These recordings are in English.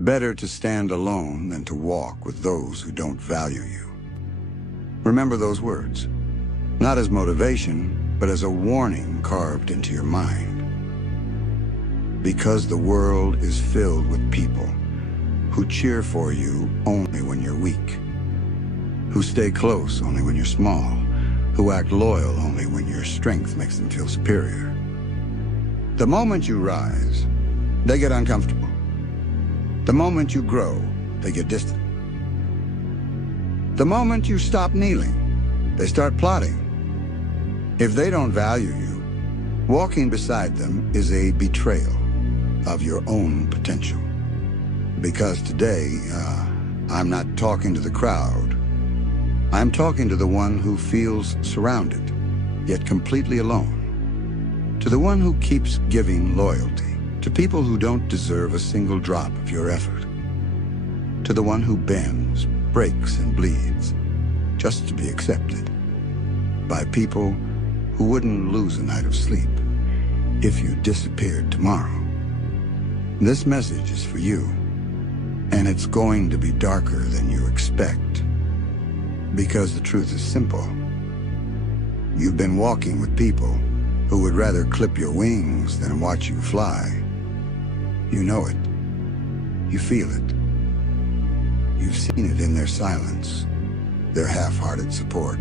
Better to stand alone than to walk with those who don't value you. Remember those words, not as motivation, but as a warning carved into your mind. Because the world is filled with people who cheer for you only when you're weak, who stay close only when you're small, who act loyal only when your strength makes them feel superior. The moment you rise, they get uncomfortable. The moment you grow, they get distant. The moment you stop kneeling, they start plotting. If they don't value you, walking beside them is a betrayal of your own potential. Because today, I'm not talking to the crowd. I'm talking to the one who feels surrounded, yet completely alone. To the one who keeps giving loyalty to people who don't deserve a single drop of your effort. To the one who bends, breaks, and bleeds just to be accepted by people who wouldn't lose a night of sleep if you disappeared tomorrow. This message is for you, and it's going to be darker than you expect. Because the truth is simple. You've been walking with people who would rather clip your wings than watch you fly. You know it. You feel it. You've seen it in their silence, their half-hearted support,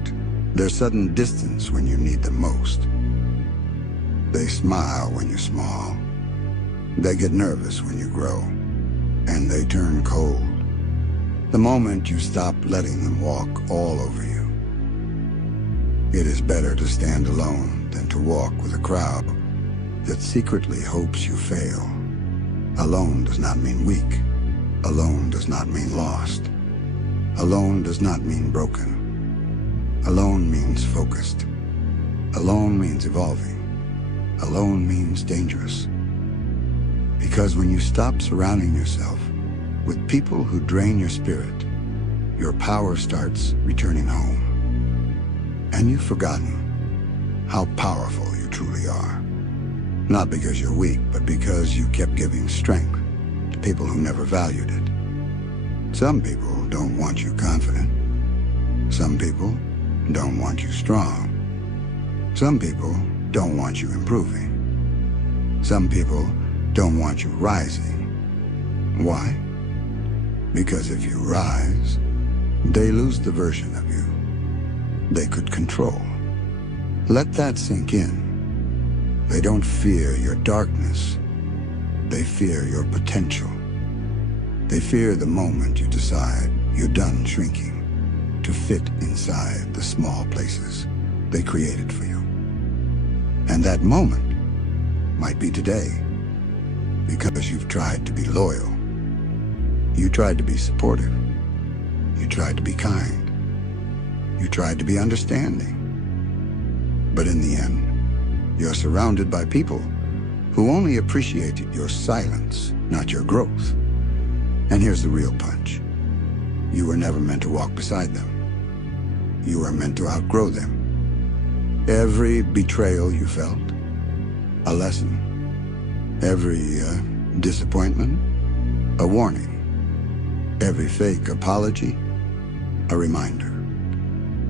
their sudden distance when you need them most. They smile when you're small. They get nervous when you grow, and they turn cold the moment you stop letting them walk all over you. It is better to stand alone than to walk with a crowd that secretly hopes you fail. Alone does not mean weak. Alone does not mean lost. Alone does not mean broken. Alone means focused. Alone means evolving. Alone means dangerous. Because when you stop surrounding yourself with people who drain your spirit, your power starts returning home. And you've forgotten how powerful you truly are. Not because you're weak, but because you kept giving strength to people who never valued it. Some people don't want you confident. Some people don't want you strong. Some people don't want you improving. Some people don't want you rising. Why? Because if you rise, they lose the version of you they could control. Let that sink in. They don't fear your darkness. They fear your potential. They fear the moment you decide you're done shrinking to fit inside the small places they created for you. And that moment might be today, because you've tried to be loyal. You tried to be supportive. You tried to be kind. You tried to be understanding. But in the end, you're surrounded by people who only appreciate your silence, not your growth. And here's the real punch. You were never meant to walk beside them. You were meant to outgrow them. Every betrayal you felt, a lesson. Every disappointment, a warning. Every fake apology, a reminder.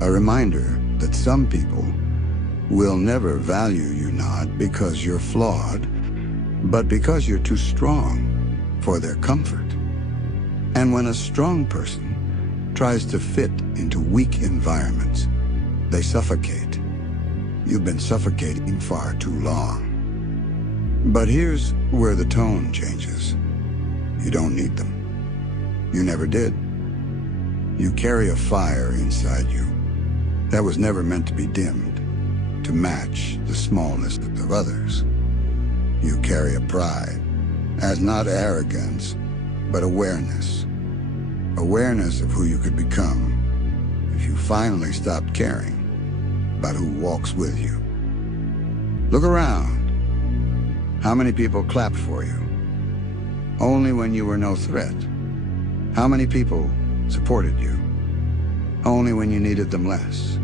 A reminder that some people will never value you not because you're flawed, but because you're too strong for their comfort. And when a strong person tries to fit into weak environments, they suffocate. You've been suffocating far too long. But here's where the tone changes. You don't need them. You never did. You carry a fire inside you that was never meant to be dimmed to match the smallness of others. You carry a pride as not arrogance, but awareness. Awareness of who you could become if you finally stopped caring about who walks with you. Look around. How many people clapped for you? Only when you were no threat. How many people supported you? Only when you needed them less.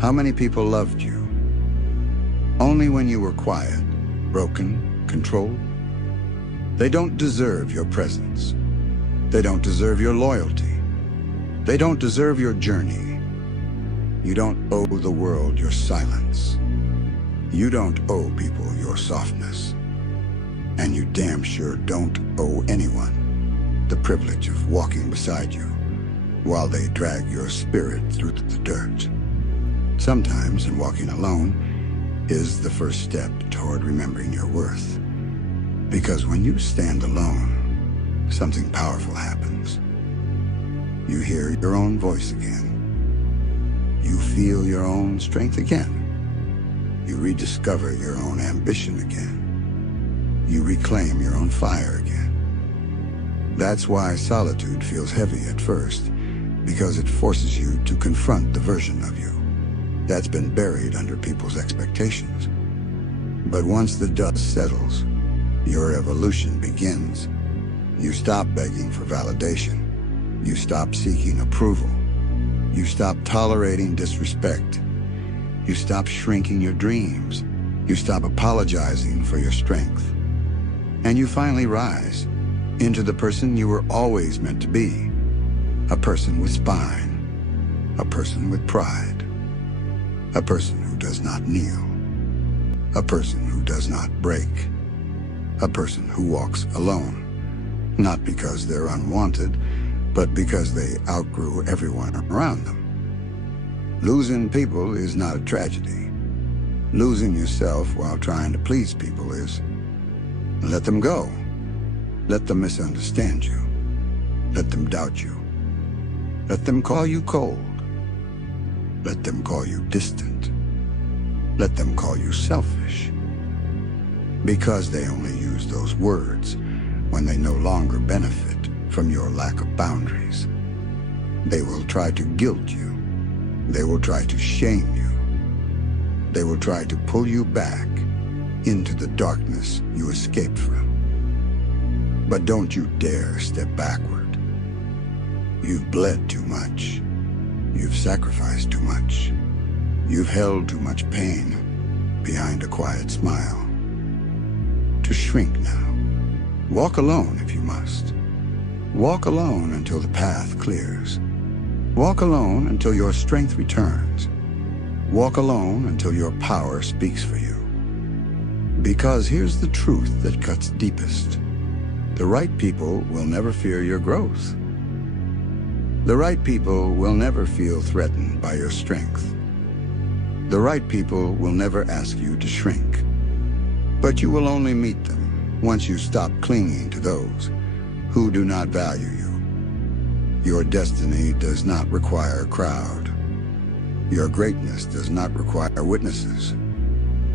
How many people loved you? Only when you were quiet, broken, controlled. They don't deserve your presence. They don't deserve your loyalty. They don't deserve your journey. You don't owe the world your silence. You don't owe people your softness. And you damn sure don't owe anyone the privilege of walking beside you while they drag your spirit through the dirt. Sometimes, in walking alone, is the first step toward remembering your worth. Because when you stand alone, something powerful happens. You hear your own voice again. You feel your own strength again. You rediscover your own ambition again. You reclaim your own fire again. That's why solitude feels heavy at first, because it forces you to confront the version of you that's been buried under people's expectations. But once the dust settles, your evolution begins. You stop begging for validation. You stop seeking approval. You stop tolerating disrespect. You stop shrinking your dreams. You stop apologizing for your strength. And you finally rise into the person you were always meant to be. A person with spine. A person with pride. A person who does not kneel. A person who does not break. A person who walks alone. Not because they're unwanted, but because they outgrew everyone around them. Losing people is not a tragedy. Losing yourself while trying to please people is. Let them go. Let them misunderstand you. Let them doubt you. Let them call you cold. Let them call you distant. Let them call you selfish. Because they only use those words when they no longer benefit from your lack of boundaries. They will try to guilt you. They will try to shame you. They will try to pull you back into the darkness you escaped from. But don't you dare step backward. You've bled too much. You've sacrificed too much. You've held too much pain behind a quiet smile. To shrink now. Walk alone if you must. Walk alone until the path clears. Walk alone until your strength returns. Walk alone until your power speaks for you. Because here's the truth that cuts deepest. The right people will never fear your growth. The right people will never feel threatened by your strength. The right people will never ask you to shrink. But you will only meet them once you stop clinging to those who do not value you. Your destiny does not require a crowd. Your greatness does not require witnesses.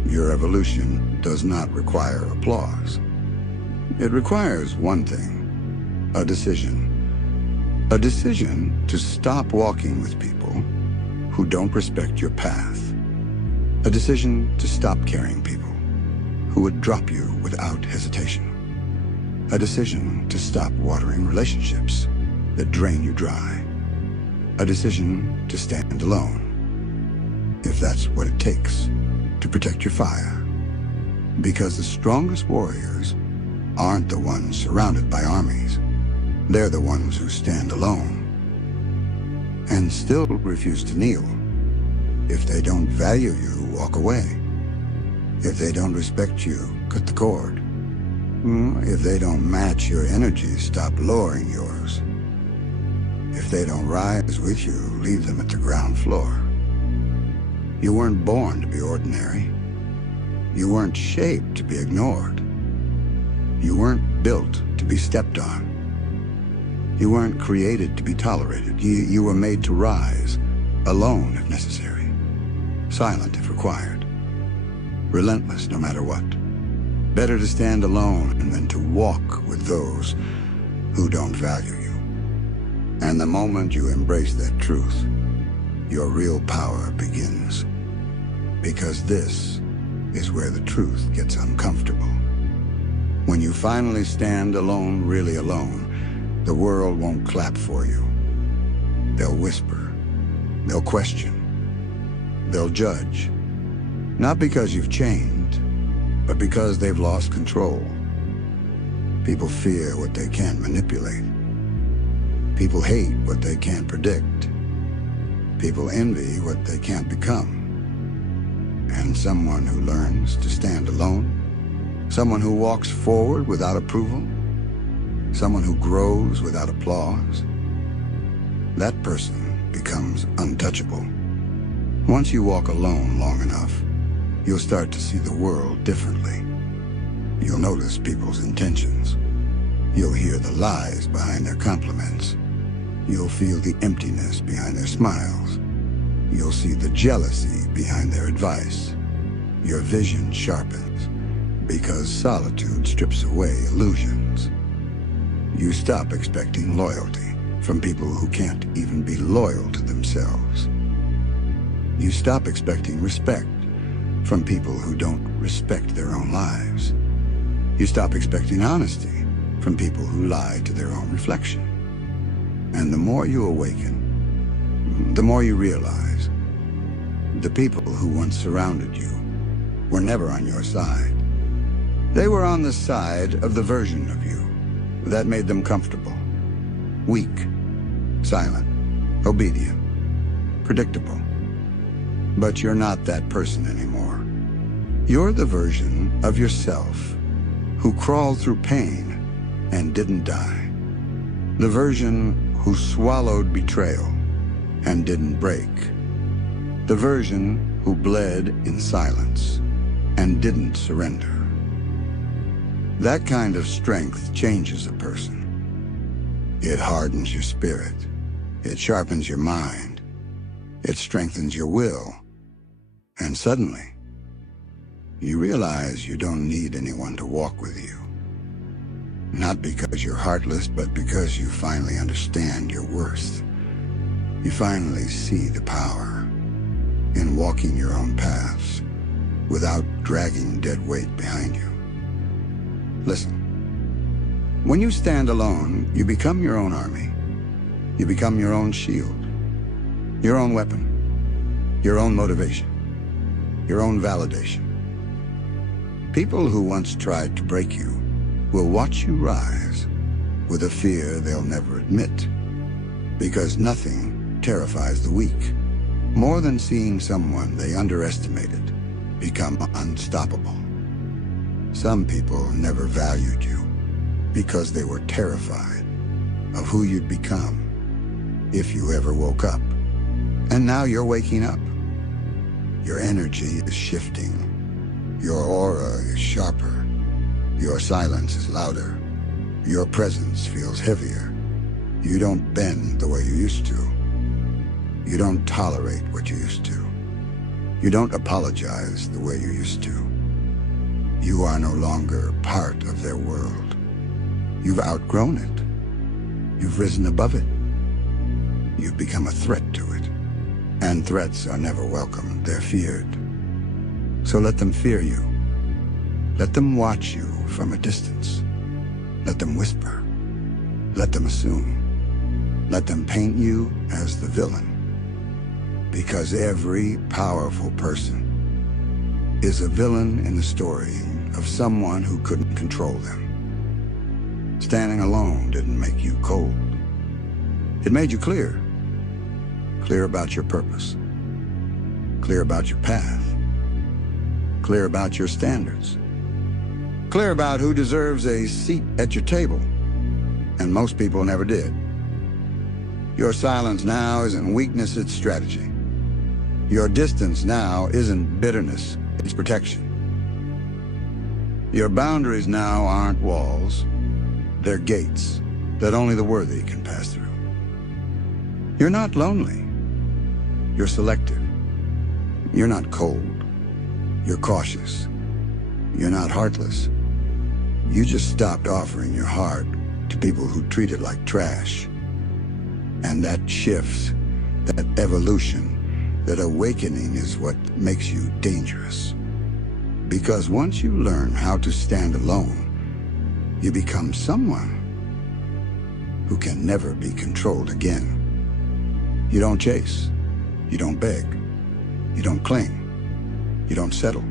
Your evolution does not require applause. It requires one thing, a decision. A decision to stop walking with people who don't respect your path. A decision to stop carrying people who would drop you without hesitation. A decision to stop watering relationships that drain you dry. A decision to stand alone, if that's what it takes to protect your fire. Because the strongest warriors aren't the ones surrounded by armies. They're the ones who stand alone and still refuse to kneel. If they don't value you, walk away. If they don't respect you, cut the cord. If they don't match your energy, stop lowering yours. If they don't rise with you, leave them at the ground floor. You weren't born to be ordinary. You weren't shaped to be ignored. You weren't built to be stepped on. You weren't created to be tolerated. You were made to rise, alone if necessary, silent if required, relentless no matter what. Better to stand alone than to walk with those who don't value you. And the moment you embrace that truth, your real power begins. Because this is where the truth gets uncomfortable. When you finally stand alone, really alone, the world won't clap for you. They'll whisper. They'll question. They'll judge. Not because you've changed, but because they've lost control. People fear what they can't manipulate. People hate what they can't predict. People envy what they can't become. And someone who learns to stand alone, someone who walks forward without approval, someone who grows without applause, that person becomes untouchable. Once you walk alone long enough, you'll start to see the world differently. You'll notice people's intentions. You'll hear the lies behind their compliments. You'll feel the emptiness behind their smiles. You'll see the jealousy behind their advice. Your vision sharpens because solitude strips away illusions. You stop expecting loyalty from people who can't even be loyal to themselves. You stop expecting respect from people who don't respect their own lives. You stop expecting honesty from people who lie to their own reflection. And the more you awaken, the more you realize the people who once surrounded you were never on your side. They were on the side of the version of you that made them comfortable, weak, silent, obedient, predictable. But you're not that person anymore. You're the version of yourself who crawled through pain and didn't die. The version who swallowed betrayal and didn't break. The version who bled in silence and didn't surrender. That kind of strength changes a person. It hardens your spirit. It sharpens your mind. It strengthens your will. And suddenly, you realize you don't need anyone to walk with you. Not because you're heartless, but because you finally understand your worth. You finally see the power in walking your own paths without dragging dead weight behind you. Listen, when you stand alone, you become your own army. You become your own shield, your own weapon, your own motivation, your own validation. People who once tried to break you will watch you rise with a fear they'll never admit, because nothing terrifies the weak more than seeing someone they underestimated become unstoppable. Some people never valued you because they were terrified of who you'd become if you ever woke up. And now you're waking up. Your energy is shifting. Your aura is sharper. Your silence is louder. Your presence feels heavier. You don't bend the way you used to. You don't tolerate what you used to. You don't apologize the way you used to. You are no longer part of their world. You've outgrown it. You've risen above it. You've become a threat to it. And threats are never welcome, they're feared. So let them fear you. Let them watch you from a distance. Let them whisper. Let them assume. Let them paint you as the villain. Because every powerful person is a villain in the story of someone who couldn't control them. Standing alone didn't make you cold. It made you clear. Clear about your purpose. Clear about your path. Clear about your standards. Clear about who deserves a seat at your table. And most people never did. Your silence now isn't weakness, it's strategy. Your distance now isn't bitterness, it's protection. Your boundaries now aren't walls, they're gates that only the worthy can pass through. You're not lonely, you're selective. You're not cold, you're cautious. You're not heartless. You just stopped offering your heart to people who treat it like trash. And that shift, that evolution, that awakening is what makes you dangerous. Because once you learn how to stand alone, you become someone who can never be controlled again. You don't chase, you don't beg, you don't cling, you don't settle,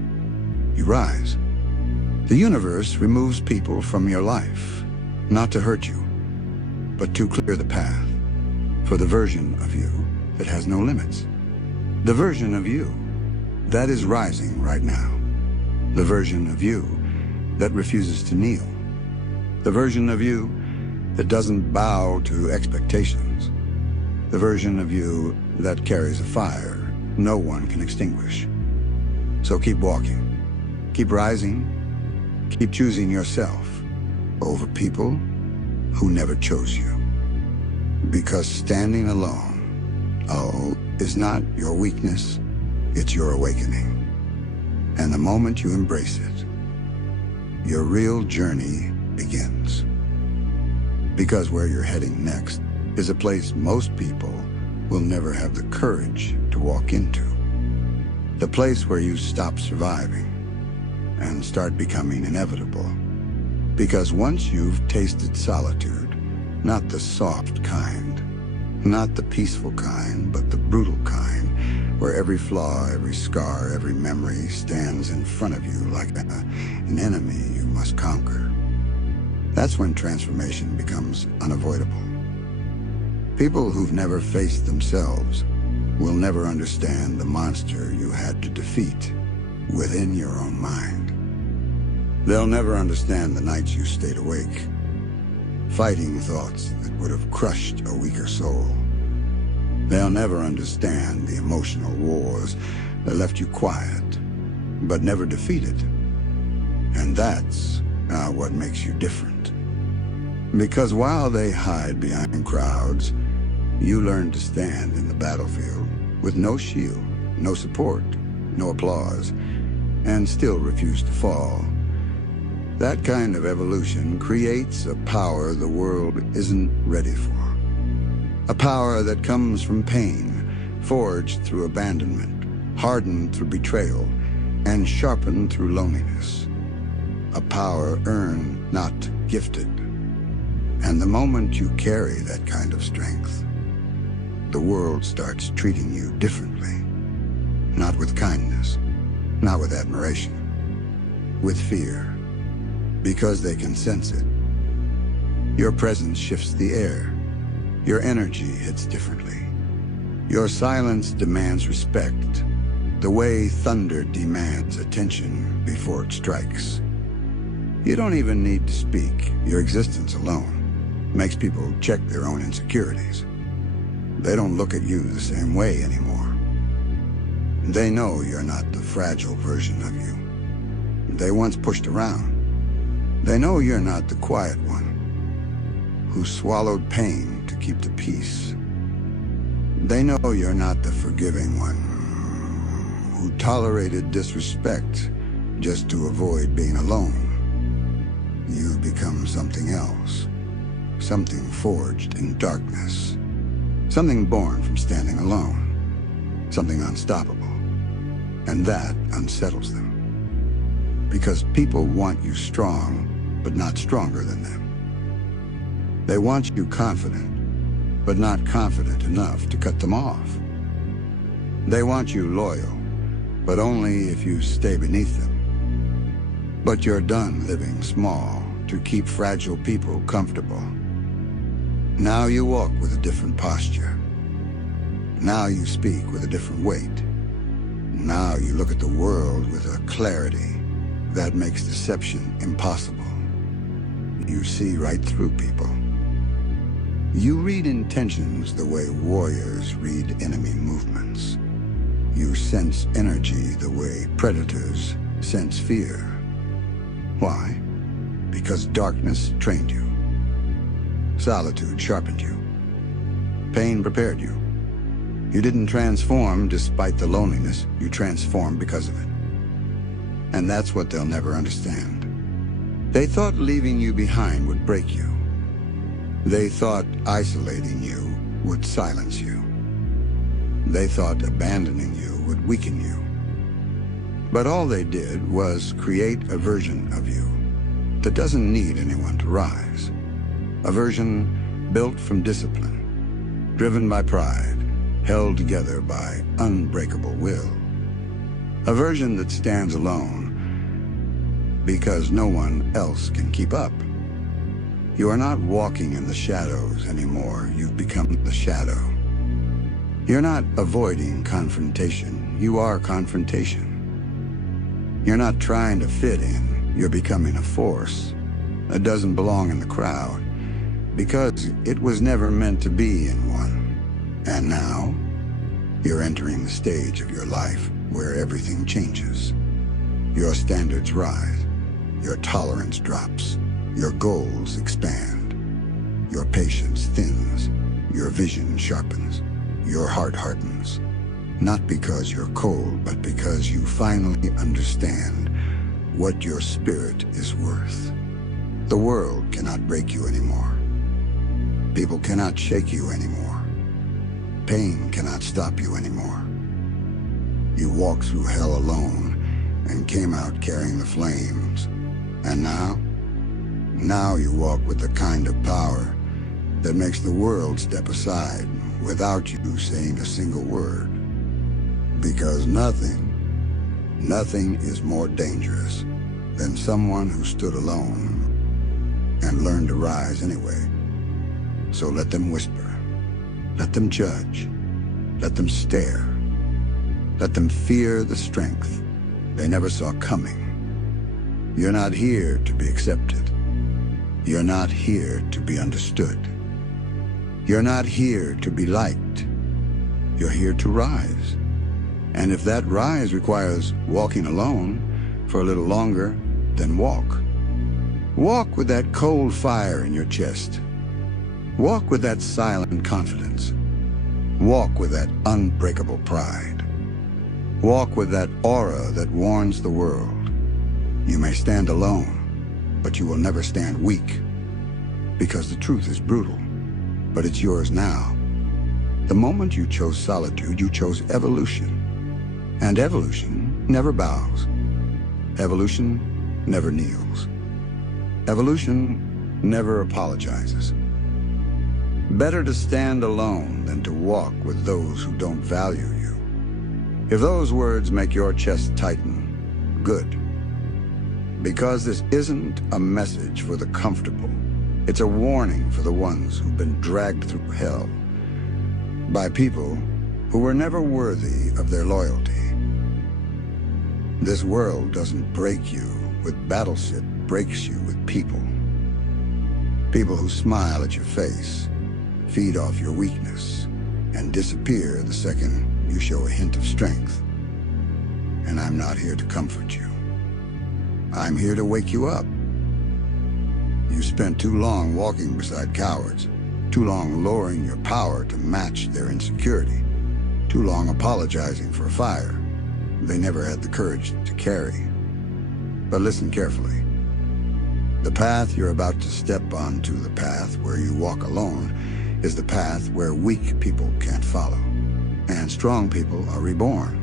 you rise. The universe removes people from your life Not to hurt you, but to clear the path for the version of you that has no limits. The version of you that is rising right now. The version of you that refuses to kneel. The version of you that doesn't bow to expectations. The version of you that carries a fire no one can extinguish. So keep walking, keep rising, keep choosing yourself over people who never chose you. Because standing alone, is not your weakness, it's your awakening. And the moment you embrace it, your real journey begins. Because where you're heading next is a place most people will never have the courage to walk into. The place where you stop surviving and start becoming inevitable. Because once you've tasted solitude, not the soft kind, not the peaceful kind, but the brutal kind, where every flaw, every scar, every memory stands in front of you like an enemy you must conquer. That's when transformation becomes unavoidable. People who've never faced themselves will never understand the monster you had to defeat within your own mind. They'll never understand the nights you stayed awake, fighting thoughts that would have crushed a weaker soul. They'll never understand the emotional wars that left you quiet, but never defeated. And that's what makes you different. Because while they hide behind crowds, you learn to stand in the battlefield with no shield, no support, no applause, and still refuse to fall. That kind of evolution creates a power the world isn't ready for. A power that comes from pain, forged through abandonment, hardened through betrayal, and sharpened through loneliness. A power earned, not gifted. And the moment you carry that kind of strength, the world starts treating you differently. Not with kindness, not with admiration, with fear, because they can sense it. Your presence shifts the air. Your energy hits differently. Your silence demands respect, the way thunder demands attention before it strikes. You don't even need to speak. Your existence alone makes people check their own insecurities. They don't look at you the same way anymore. They know you're not the fragile version of you they once pushed around. They know you're not the quiet one who swallowed pain to keep the peace. They know you're not the forgiving one who tolerated disrespect just to avoid being alone. You've become something else, something forged in darkness, something born from standing alone, something unstoppable. And that unsettles them. Because people want you strong, but not stronger than them. They want you confident, but not confident enough to cut them off. They want you loyal, but only if you stay beneath them. But you're done living small to keep fragile people comfortable. Now you walk with a different posture. Now you speak with a different weight. Now you look at the world with a clarity that makes deception impossible. You see right through people. You read intentions the way warriors read enemy movements. You sense energy the way predators sense fear. Why? Because darkness trained you. Solitude sharpened you. Pain prepared you. You didn't transform despite the loneliness. You transformed because of it. And that's what they'll never understand. They thought leaving you behind would break you. They thought isolating you would silence you. They thought abandoning you would weaken you. But all they did was create a version of you that doesn't need anyone to rise. A version built from discipline, driven by pride, held together by unbreakable will. A version that stands alone because no one else can keep up. You are not walking in the shadows anymore. You've become the shadow. You're not avoiding confrontation. You are confrontation. You're not trying to fit in. You're becoming a force that doesn't belong in the crowd because it was never meant to be in one. And now, you're entering the stage of your life where everything changes. Your standards rise. Your tolerance drops. Your goals expand. Your patience thins. Your vision sharpens. Your heart hardens. Not because you're cold, but because you finally understand what your spirit is worth. The world cannot break you anymore. People cannot shake you anymore. Pain cannot stop you anymore. You walked through hell alone and came out carrying the flames. And now you walk with the kind of power that makes the world step aside without you saying a single word. Because nothing is more dangerous than someone who stood alone and learned to rise anyway. So let them whisper, let them judge, let them stare, let them fear the strength they never saw coming. You're not here to be accepted. You're not here to be understood. You're not here to be liked. You're here to rise. And if that rise requires walking alone for a little longer, then walk. Walk with that cold fire in your chest. Walk with that silent confidence. Walk with that unbreakable pride. Walk with that aura that warns the world. You may stand alone, but you will never stand weak, because the truth is brutal, but it's yours now. The moment you chose solitude, you chose evolution. And evolution never bows. Evolution never kneels. Evolution never apologizes. Better to stand alone than to walk with those who don't value you. If those words make your chest tighten, good. Because this isn't a message for the comfortable. It's a warning for the ones who've been dragged through hell by people who were never worthy of their loyalty. This world doesn't break you with battles, it breaks you with people. People who smile at your face, feed off your weakness, and disappear the second you show a hint of strength. And I'm not here to comfort you. I'm here to wake you up. You spent too long walking beside cowards, too long lowering your power to match their insecurity, too long apologizing for a fire they never had the courage to carry. But listen carefully. The path you're about to step onto, the path where you walk alone, is the path where weak people can't follow, and strong people are reborn.